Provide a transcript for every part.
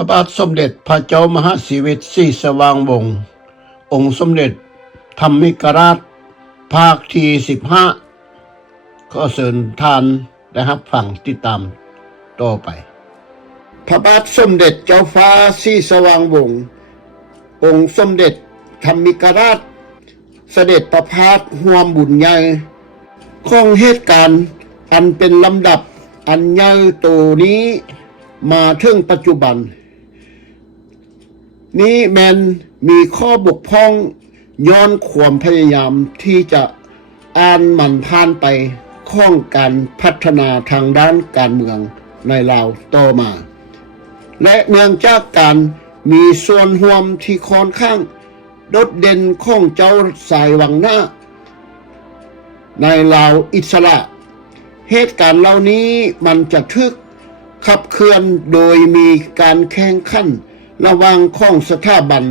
ระบาทสมเด็จพระเจ้ามหาสีวิตศรีสว่างวงศ์องค์สมเด็จธรรมิกราชภาคที่15ก็เชิญท่านนะครับฟังติดตามต่อไปพระบาทสมเด็จเจ้าฟ้าศรีสว่างวงศ์องค์สมเด็จธรรมิกราชเสด็จประพาสร่วมบุญใหญ่ของเหตุการณ์อันเป็นลำดับอันใหญ่โตนี้มาถึงปัจจุบันนี้แม้นมีข้อบกพร่องย้อนความพยายามที่จะมันผ่านไปข้องการพัฒนาทางด้านการเมืองในลาวต่อมาและเนื่องจากการมีส่วนร่วมที่ค่อนข้างโดดเด่นของเจ้าสายวังหน้าในลาวอิสระเหตุการณ์เหล่านี้มันจะทึกขับเคลื่อนโดยมีการแข่งขันระหว่างของสถาบัน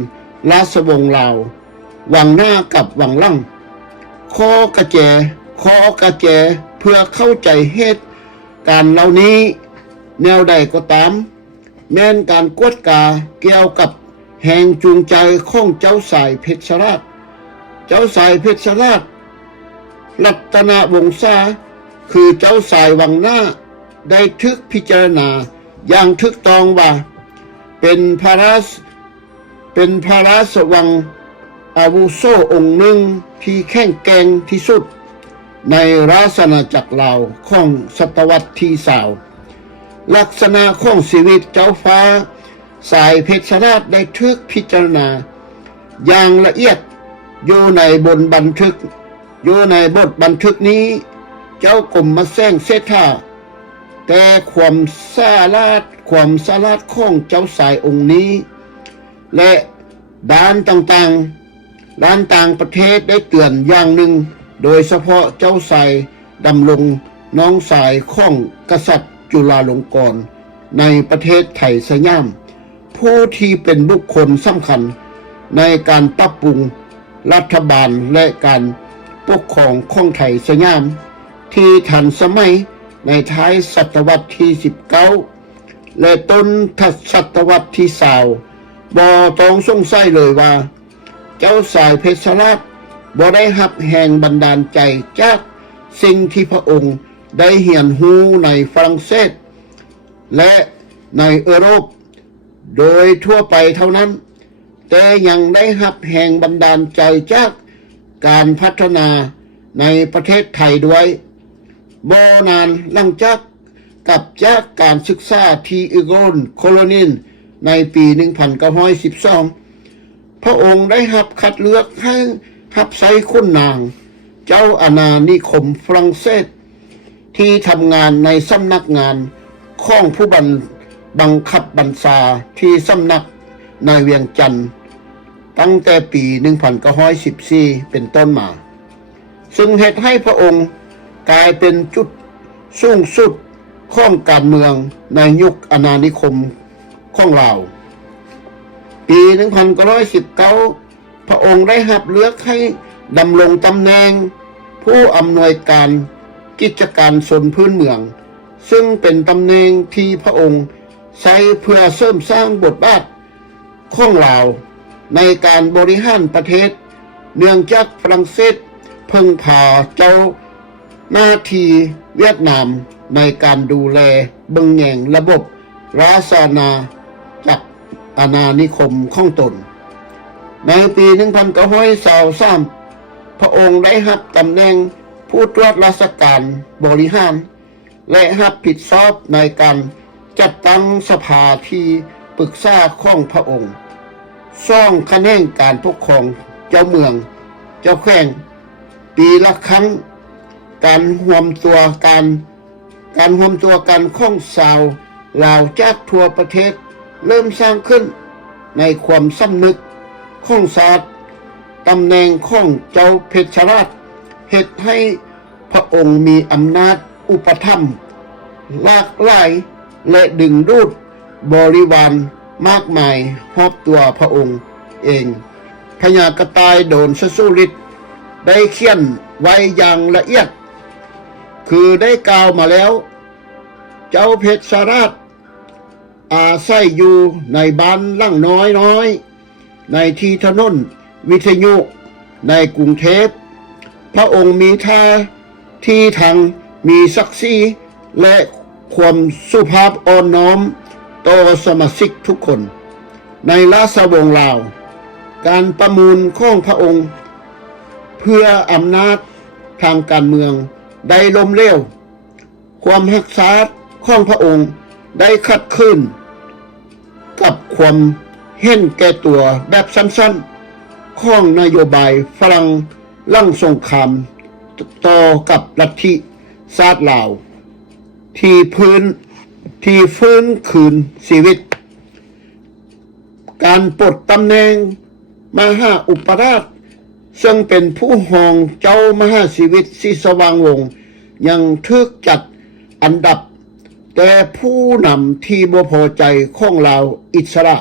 ราชวงศ์ลาววังหน้ากับวังหลังข้อกระแจเพื่อเข้าใจเหตุการณ์เหล่านี้แนวใดก็ตามแม้นการกวดกาเกี่ยวกับแห่งจูงใจของเจ้าสายเพชรราชรัตนวงศาคือเจ้าสายวังหน้าได้ทึกพิจารณาอย่างทึกตองว่าเป็นพระราชวังอาวุโสองค์หนึ่งที่แข็งแกร่งที่สุดในราชอาณาจักรลาวของศตวรรษที่20ลักษณะของชีวิตเจ้าฟ้าสายเพชรราชได้ทึกพิจารณาอย่างละเอียดอยู่ในบทบันทึกนี้เจ้ากรมมาแซงเสถาแต่ความสลาดของเจ้าสายองค์นี้และด้านต่างประเทศได้เตือนอย่างหนึ่งโดยเฉพาะเจ้าสายดำรงน้องสายของกษัตริย์จุฬาลงกรณ์ในประเทศไทยสยามผู้ที่เป็นบุคคลสำคัญในการปรับปรุงรัฐบาลและการปกครองของไทยสยามที่ทันสมัยในท้ายศตวรรษที่19และต้นศตวรรษที่20บ่ต้องสงสัยเลยว่าเจ้าสายเพชรราชบ่ได้รับแรงบันดาลใจจากสิ่งที่พระองค์ได้เรียนรู้ในฝรั่งเศสและในยุโรปโดยทั่วไปเท่านั้นแต่ยังได้รับแรงบันดาลใจจากการพัฒนาในประเทศไทยด้วยบ่นานหลังจากการศึกษาที่อิโกนโคโลนินในปี1912พระองค์ได้รับคัดเลือกให้รับใช้คุณนางเจ้าอาณานิคมฝรั่งเศสที่ทำงานในสำนักงานของผู้บังคับบัญชาที่สำนักในเวียงจันทน์ตั้งแต่ปี1914เป็นต้นมาซึ่งเหตุให้พระองค์กลายเป็นจุดสูงสุดของการเมืองในยุคอาณานิคมของลาวปี1919พระองค์ได้รับเลือกให้ดำรงตำแหน่งผู้อำนวยการกิจการชนพื้นเมืองซึ่งเป็นตำแหน่งที่พระองค์ใช้เพื่อเสริมสร้างบทบาทของลาวในการบริหารประเทศเนื่องจากฝรั่งเศสพึ่งพาเจ้าหน้าที่เวียดนามในการดูแลเบิ่งแยงระบบราชอาณาจักรอาณานิคมของตนในปี1923พระองค์ได้รับตำแหน่งผู้ตรวจราชการบริหารและรับผิดชอบในการจัดตั้งสภาที่ปรึกษาของพระองค์ซ่องคะแนนการปกครองเจ้าเมืองเจ้าแขวงปีละครั้งการรวมตัวกันของชาวลาวจากทั่วประเทศเริ่มสร้างขึ้นในความสำนึกของชาติตำแหน่งของเจ้าเพชรราชเหตุให้พระองค์มีอำนาจอุปถัมภ์หลากหลายและดึงดูดบริวารมากมายรอบตัวพระองค์เองพญากระต่ายโดนสุริตได้เขียนไว้อย่างละเอียดคือได้กล่าวมาแล้วเจ้าเพชรราช อาศัยอยู่ในบ้านหลังน้อยในที่ถนนวิทยุในกรุงเทพพระองค์มีท่าที่ทางมีศักดิ์ศรีและความสุภาพอ่อนน้อมต่อสมาชิกทุกคนในราชวงศ์ลาวการประมูลของพระองค์เพื่ออำนาจทางการเมืองได้ล้มเหลวความรักษาของพระองค์ได้ขัดขืนกับความเห็นแก่ตัวแบบสั้นๆของนโยบายฝรั่งหลังสงครามต่อกับลัทธิศาสตร์ลาวที่ฟื้นคืนชีวิตการปลดตำแหน่งมหาอุปราชซึ่งเป็นผู้หองเจ้ามหาชีวิตศรีสว่างวงศ์ยังถูกจัดอันดับแต่ผู้นำที่บ่พอใจของลาวอิสระ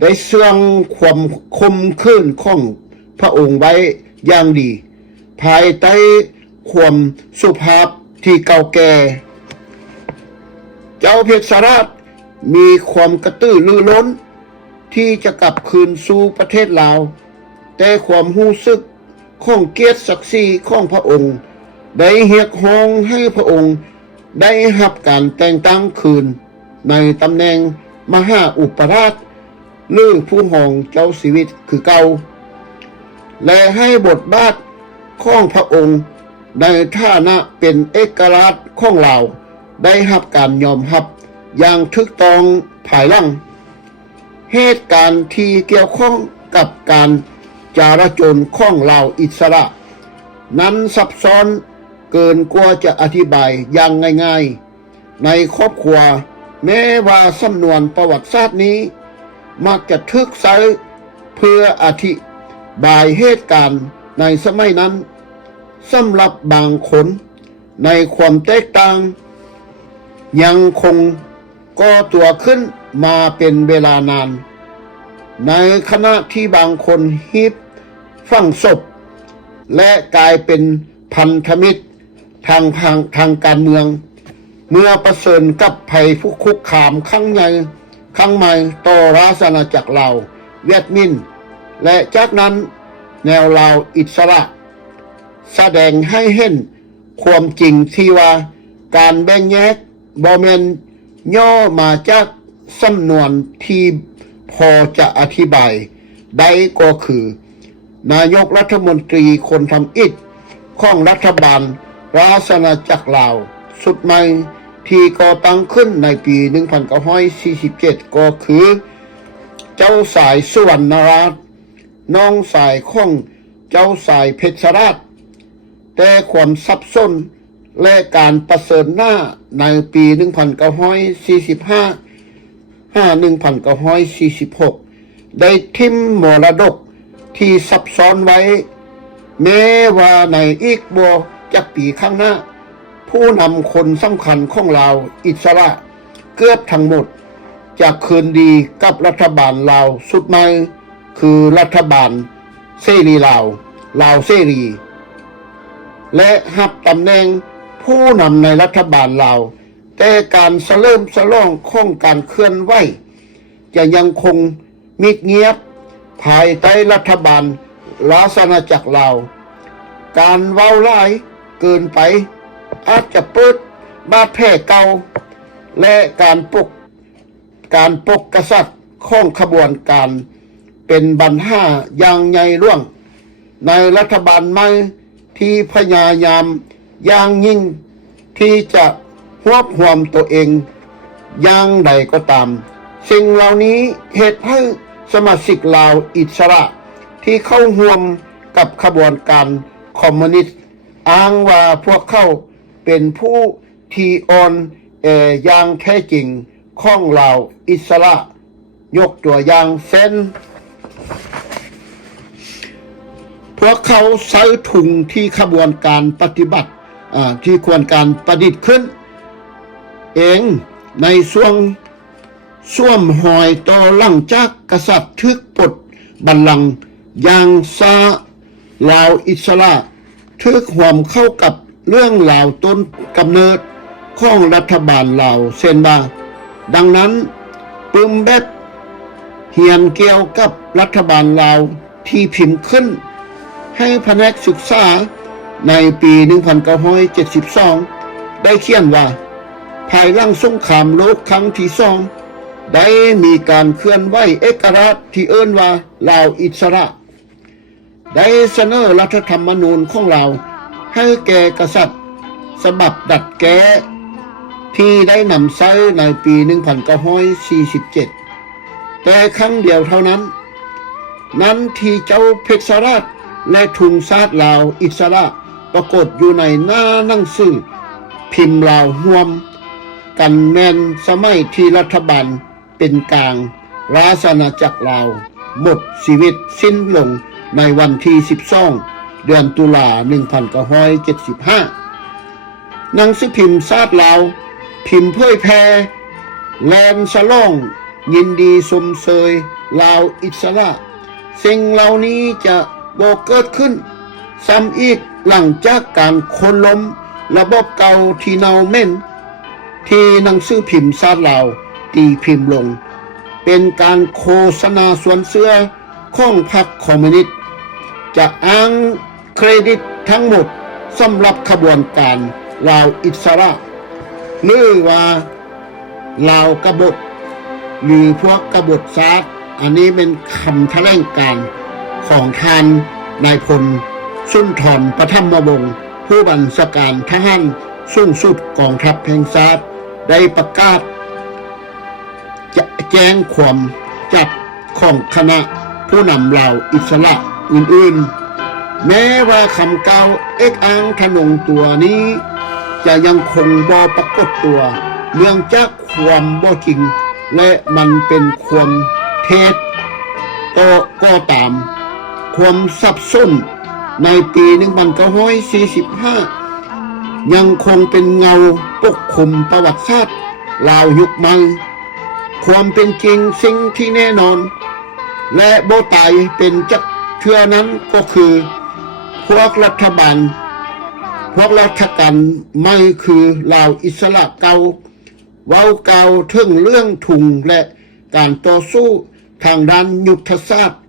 ได้เสื่องความคมขื่นของพระองค์ไว้อย่างดีภายใต้ความสุภาพที่เก่าแก่เจ้าเพชรราชมีความกระตือรือร้นที่จะกลับคืนสู่ประเทศลาวแต่ความรู้สึกของเกียรติศักดิ์ศรีของพระองค์ได้เรียกร้องให้พระองค์ได้รับการแต่งตั้งคืนในตำแหน่งมหาอุปราชหรือผู้หองเจ้าชีวิตคือเก่าและให้บทบาทของพระองค์ในฐานะเป็นเอกราชของลาวได้รับการยอมรับอย่างถูกต้องภายหลังเหตุการณ์ที่เกี่ยวข้องกับการจาราจรของลาวอิสระนั้นซับซ้อนเกินกว่าจะอธิบายอย่างง่ายๆในครอบครัวแม้ว่าสำนวนประวัติศาสตร์นี้มักจะถูกใช้เพื่ออธิบายเหตุการณ์ในสมัยนั้นสำหรับบางคนในความแตกต่างยังคงก่อตัวขึ้นมาเป็นเวลานานในขณะที่บางคนฮิบฝังศพและกลายเป็นพันธมิตรทางการเมืองเมื่อประเสริญกับภัยผู้คุกคามครั้งใหม่ต่อราชอาณาจักรลาวเวียดมินและจากนั้นแนวลาวอิสระแสดงให้เห็นความจริงที่ว่าการแบ่งแยกบ่แม่นย่อมาจากสำนวนที่พอจะอธิบายได้ก็คือนายกรัฐมนตรีคนทำอิฐของรัฐบาลราชอาณาจักรลาวสุดใหม่ที่ก่อตั้งขึ้นในปี 1947 ก็คือเจ้าสายสุวรรณราชน้องสายของเจ้าสายเพชรราชแต่ความสับสนและการประเสริญหน้าในปี 1946 ได้ทิ่มมรดกที่ซับซ้อนไว้แม้ว่าในอีกบ่จักปีข้างหน้าผู้นำคนสำคัญของลาวอิสระเกือบทั้งหมดจะคืนดีกับรัฐบาลลาวสุดใหม่คือรัฐบาลเสรีลาวเสรีและรับตำแหน่งผู้นำในรัฐบาลลาวแต่การเสริมสลองของการเคลื่อนไหวจะยังคงมิดเงียบภายใต้รัฐบาลราชอาณาจักรลาวการเว้าร้ายเกินไปอาจจะเปิดบาดแผลเก่าและการปกกษัตริย์ของขบวนการเป็นปัญหาอย่างใหญ่หลวงในรัฐบาลใหม่ที่พยายามอย่างยิ่งที่จะรวบรวมตัวเองอย่างใดก็ตามสิ่งเหล่านี้เหตุให้สมาชิกลาวอิสระที่เข้าร่วมกับขบวนการคอมมิวนิสต์อ้างว่าพวกเขาเป็นผู้ที่อ่อนอย่างแท้จริงของลาวอิสระยกตัวอย่างเช่นพวกเขาใช้ถุงที่ขบวนการปฏิบัติที่ควรการประดิษฐ์ขึ้นเองในช่วงหอยต่อหลังจากกษัตริย์ทึกปลดบัลลังก์อย่างซาลาวอิสระทึกหวมเข้ากับเรื่องราวต้นกำเนิดของรัฐบาลลาวเซนบาดังนั้น ปึ้มแบบเหียนเกี่ยวกับรัฐบาลลาวที่พิมพ์ขึ้นให้แผนกศึกษาในปี 1972 ได้เขียนว่าภายหลังสงครามโลกครั้งที่สองได้มีการเคลื่อนไหวเอกราชที่เอิ้นว่าลาวอิสระได้เสนอรัฐธรรมนูญของเราให้แก่กษัตริย์ฉบับดัดแก้ที่ได้นำใช้ในปี 1947 แต่ครั้งเดียวเท่านั้นที่เจ้าเพชรราชและทุงชาติลาวอิสระปรากฏอยู่ในหน้าหนังสือพิมพ์ลาวร่วมกันแม่นสมัยที่รัฐบาลเป็นกลางราชอาณาจักรลาวหมดชีวิตสิ้นลงในวันที่ 12 เดือนตุลา 1975 หนังสือพิมพ์ชาติลาวพิมพ์เผยแพร่แลนฉลองยินดีชมเชยลาวอิสระสิ่งเหล่านี้จะบ่เกิดขึ้นซ้ำอีกหลังจากการคนล้มระบบเก่าที่เน่าเหม็นที่หนังสือพิมพ์ชาติลาวตีพิมพ์ลงเป็นการโฆษณาส่วนเสื้อของพรรคคอมมิวนิสต์จะอ้างเครดิตทั้งหมดสำหรับขบวนการลาวอิสระหรือว่าลาวกบฏหรือพวกกบฏศาสตร์อันนี้เป็นคำแถลงการณ์ของท่านนายพลสุนทรปฐมวงศ์ผู้บัญชาการทหารสูงสุดกองทัพแห่งชาติได้ประกาศแจ้งความจับของคณะผู้นำลาวอิสระอื่นๆแม้ว่าคำกล่าวเอกอ้างทะนงตัวนี้จะยังคงบ่ปรากฏตัวเนื่องจากความบ่จริงและมันเป็นความเท็จก็ตามความสับสนในปี 1945 ยังคงเป็นเงาปกคลุมประวัติศาสตร์ลาวยุคใหม่ความเป็นจริงสิ่งที่แน่นอนและบ่ตายเป็นจักเทื่อนั้นก็คือพวกรัฐการใหม่คือลาวอิสระเก่าเว้าเก่าถึงเรื่องทุงและการต่อสู้ทางด้านยุทธศาสตร์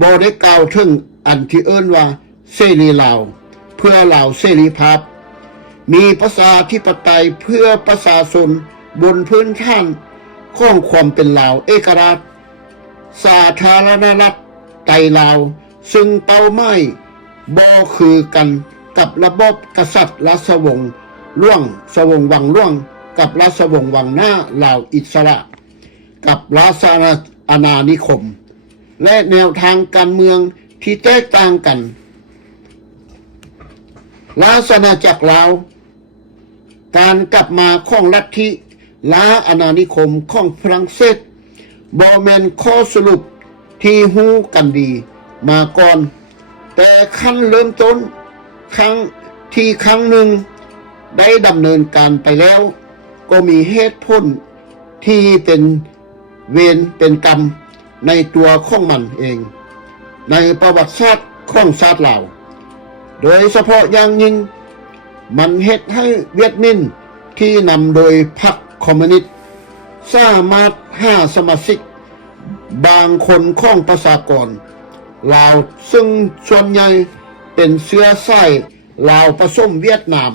บ่ได้กล่าวถึงอันที่เอิ้นว่าเสรีลาวเพื่อลาวเสรีภาพมีประชาธิปไตยเพื่อประชาชนบนพื้นฐานของความเป็นลาวเอกราชสาธารณรัฐไทยลาวซึ่งเป้าหมายบ่คือกันกับระบบกษัตริย์ราชวงศ์ล่วงสวงวังล่วงกับราชวงศ์วังหน้าลาวอิสระกับราชอาณานิคมและแนวทางการเมืองที่แตกต่างกันราชอาณาจักรลาวการกลับมาของลัทธิล้าอาณานิคมของฝรั่งเศสบ่แม่นข้อสรุปที่ฮู้กันดีมาก่อนแต่ขั้นเริ่มต้นครั้งหนึ่งได้ดำเนินการไปแล้วก็มีเหตุผลที่เป็นเวรเป็นกรรมในตัวของมันเองในประวัติศาสตร์ของชาติลาวโดยเฉพาะอย่างยิ่งมันเฮ็ดให้เวียดมินที่นำโดยพรรคคอมมิวนิสต์สามารถหาสมาชิกบางคนของประชากรลาวซึ่งส่วนใหญ่เป็นเชื้อสายลาวผสมเวียดนาม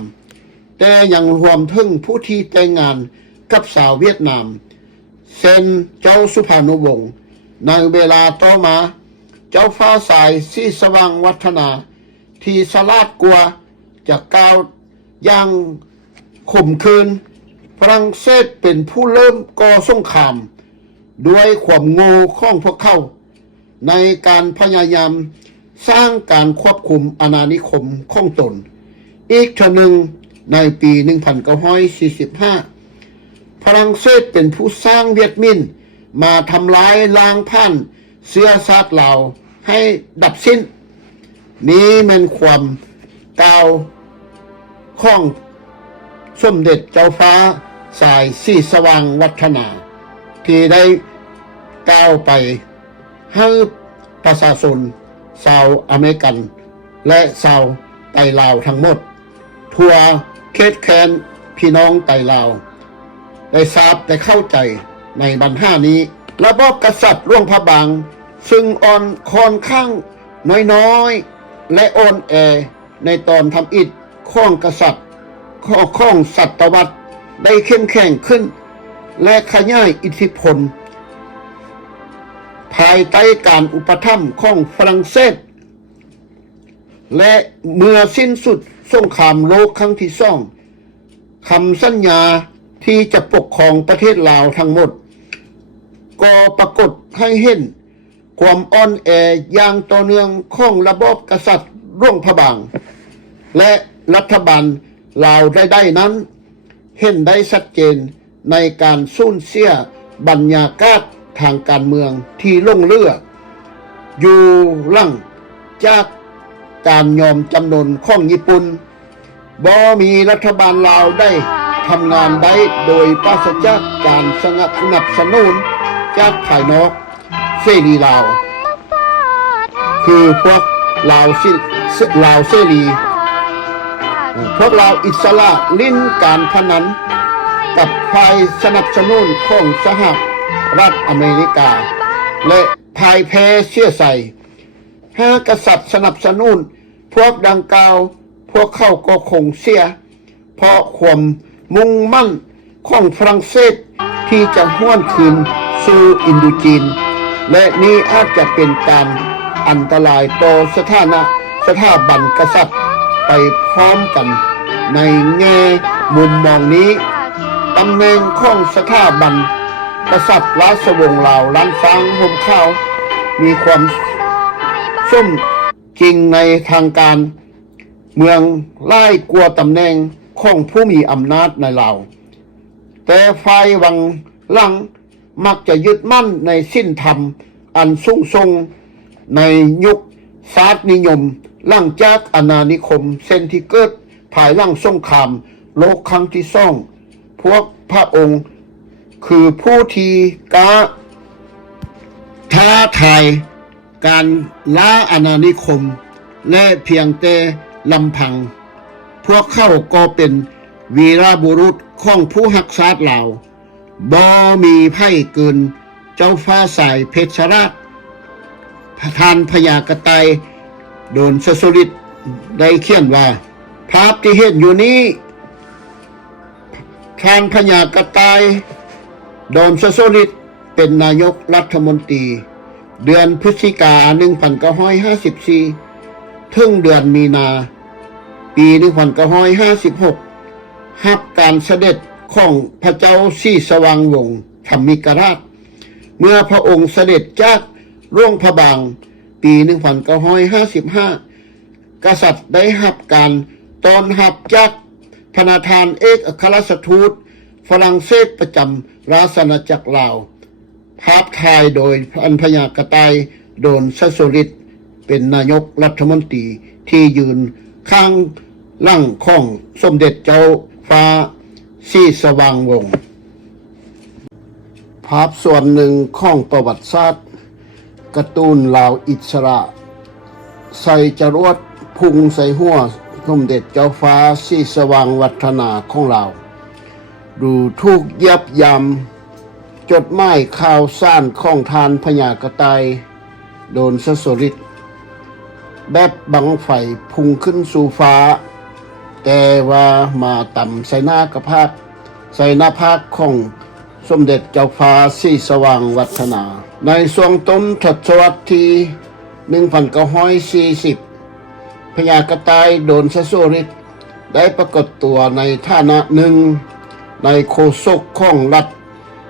แต่ยังรวมถึงผู้ที่แต่งงานกับสาวเวียดนามเช่นเจ้าสุภานุวงศ์ในเวลาต่อมาเจ้าฟ้าสายสีสว่างวัฒนาที่ฉลาดกว่าจะก้าวอย่างข่มขืนฝรั่งเศสเป็นผู้เริ่มก่อสงครามด้วยความโง่ของพวกเขาในการพยายามสร้างการควบคุมอาณานิคมของตนอีกเท่านึงในปี 1945 ฝรั่งเศสเป็นผู้สร้างเวียดมินมาทำลายล้างผ่านเชื้อชาติลาวให้ดับสิ้นนี้เป็นความกล่าวของสมเด็จเจ้าฟ้าสายสีสว่างวัฒนาที่ได้กล่าวไปให้ประชาชนชาวอเมริกันและชาวไต้ลาวทั้งหมดทั่วเขตแคว้นพี่น้องไต้ลาวได้ทราบได้เข้าใจ ในบรรหานี้ระบอบกษัตริย์ร่วงพระบางซึ่งอ่อนคอนข้างน้อยๆและอ่อนแอในตอนทำอิฐข้องกษัตริย์ข้องศตวรรษได้เข้มแข็งขึ้นและขยายอิทธิพลภายใต้การอุปถัมภ์ของฝรั่งเศสและเมื่อสิ้นสุดสงครามโลกครั้งที่2คำสัญญาที่จะปกครองประเทศลาวทั้งหมดก็ปรากฏให้เห็นความอ่อนแออย่างต่อเนื่องของระบอบกษัตริย์ร่วงพระบางและรัฐบาลลาวได้นั้นเห็นได้ชัดเจนในการสูญเสียบรรยากาศทางการเมืองที่ล่งเรืออยู่หลังจากการยอมจำนนของญี่ปุ่นบ่มีรัฐบาลลาวได้ทำงานได้โดยปราศจากการสนับสนุนจากภายนอกเสรีลาวคือพวกลาวเสรีพวกลาวอิสระลิ้นการพนันกับฝ่ายสนับสนุนของสหรัฐอเมริกาและพ่ายแพ้เสียใส่หากษัตริย์สนับสนุนพวกดังกล่าวพวกเขาก็คงเสียเพราะความมุ่งมั่นของฝรั่งเศสที่จะห้วนคืนสู่อินโดจีนและนี้อาจจะเป็นการอันตรายต่อสถาบันกษัตริย์ไปพร้อมกันในแง่มุมมองนี้ตำแหน่งของสถาบันกษัตริย์ราชวงศ์ลาวล้านฟ้างห่มขาวมีความส้มจริงในทางการเมืองไล่กลัวตำแหน่งของผู้มีอำนาจในลาวแต่ฝ่ายวังหลังมักจะยึดมั่นในสิ้นธรรมอันสูงส่งในยุคศาสตร์นิยมหลังจากอาณานิคมเส้นที่เกิดภายหลังสงครามโลกครั้งที่2พวกพระองค์คือผู้ที่ท้าทายการล้าอาณานิคมและเพียงแต่ลำพังพวกเขาก็เป็นวีรบุรุษของผู้รักษาลาวบ่มีไพ่เกินเจ้าฟ้าสายเพชรราชประธานพญากระต่ายโดนสสริตได้เขียนว่าภาพที่เห็นอยู่นี้ท่านพญากระต่ายโดนสสริตเป็นนายกรัฐมนตรีเดือนพฤศจิกายน 1954 ถึงเดือนมีนาปี 1956 รับการเสด็จของพระเจ้าศรีสว่างวงศ์ธรรมิกราชเมื่อพระองค์เสด็จจากร่วงพระบางปี 1955 กษัตริย์ได้รับการต้อนรับจากพระประธานเอกอัครราชทูตฝรั่งเศสประจำราชอาณาจักรลาวภาพถ่ายโดยพันพญากระต่ายโดนสสริตเป็นนายกรัฐมนตรีที่ยืนข้างหลังของสมเด็จเจ้าฟ้าศรีสว่างวงศ์ภาพส่วนหนึ่งของประวัติศาสตร์การ์ตูนลาวอิสระใส่จรวดพุ่งใส่หัวสมเด็จเจ้าฟ้าศรีสว่างวัฒนาของเราดูทุกเย็บยำจดหมายข่าวสารของทานพญากระต่ายโดนสสริตแบบบังไฟพุ่งขึ้นสู่ฟ้าแต่ว่ามาต่ำใส่หน้ากระพากใส่หน้าภาคของสมเด็จเจ้าฟ้าศรีสว่างวัฒนาในช่วงต้นทศวรรษที่ 1940 พญากระต่ายโดนสสริตได้ปรากฏตัวในฐานะหนึ่งในโฆษกของรัฐ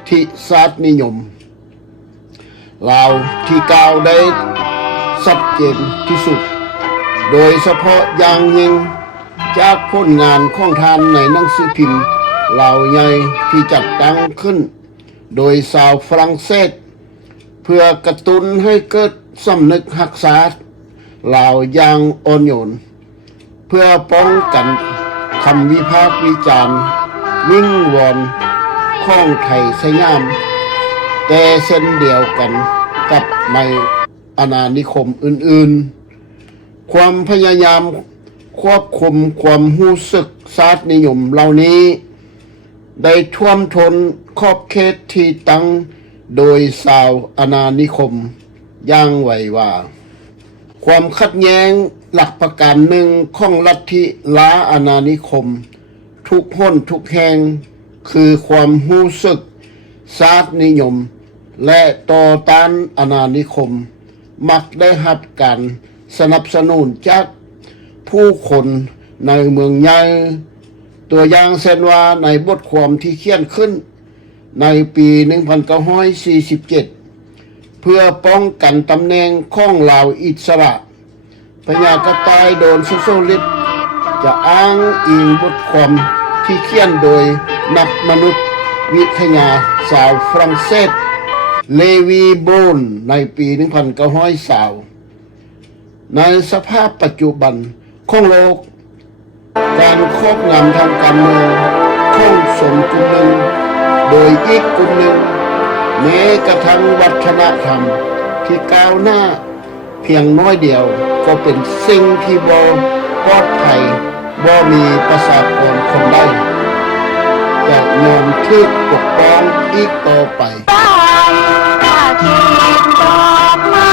ที่ศาสตร์นิยมลาวที่กล่าวได้ชัดเจนที่สุดโดยเฉพาะอย่างยิ่งจากผลงานของท่านในหนังสือพิมพ์ลาวใหญ่ที่จัดตั้งขึ้นโดยชาวฝรั่งเศสเพื่อกระตุ้นให้เกิดสำนึกรักษาลาวอย่างอ่อนโยนเพื่อป้องกันคำวิพากษ์วิจารณ์วิงวอนของไทยสยามแต่เช่นเดียวกันกับในอาณานิคมอื่นๆความพยายามควบคุมความรู้สึกศาสตร์นิยมเหล่านี้ ได้ท่วมท้นขอบเขตที่ตั้งโดยชาวอาณานิคมอย่างไวว่า ความขัดแย้งหลักประการหนึ่งของลัทธิล้าอาณานิคม ทุกห้นทุกแห่งคือความรู้สึกชาตินิยม และต่อต้านอาณานิคม มักได้รับการสนับสนุนจากผู้คนในเมืองใหญ่ตัวอย่างเช่นว่าในบทความที่เขียนขึ้นในปี 1947 เพื่อป้องกันตำแหน่งของเหล่าอิสระพญากระต่ายโดนโซลิดจะอ้างอิงบทความที่เขียนโดยนักมนุษยวิทยาชาวฝรั่งเศสเลวีโบนในปี 1920 ในสภาพปัจจุบันของโลกการครอบงำทางการเมืองของชนกลุ่มหนึ่งโดยอีกกลุ่มหนึ่งแม้กระทั่งวัฒนธรรมที่ก้าวหน้าเพียงน้อยเดียวก็เป็นสิ่งที่บ่ปลอดภัยบ่มีประชากรคนใดจะยอมถูกปกป้องอีกต่อไปบ้านถ้าเขียนดอกไม้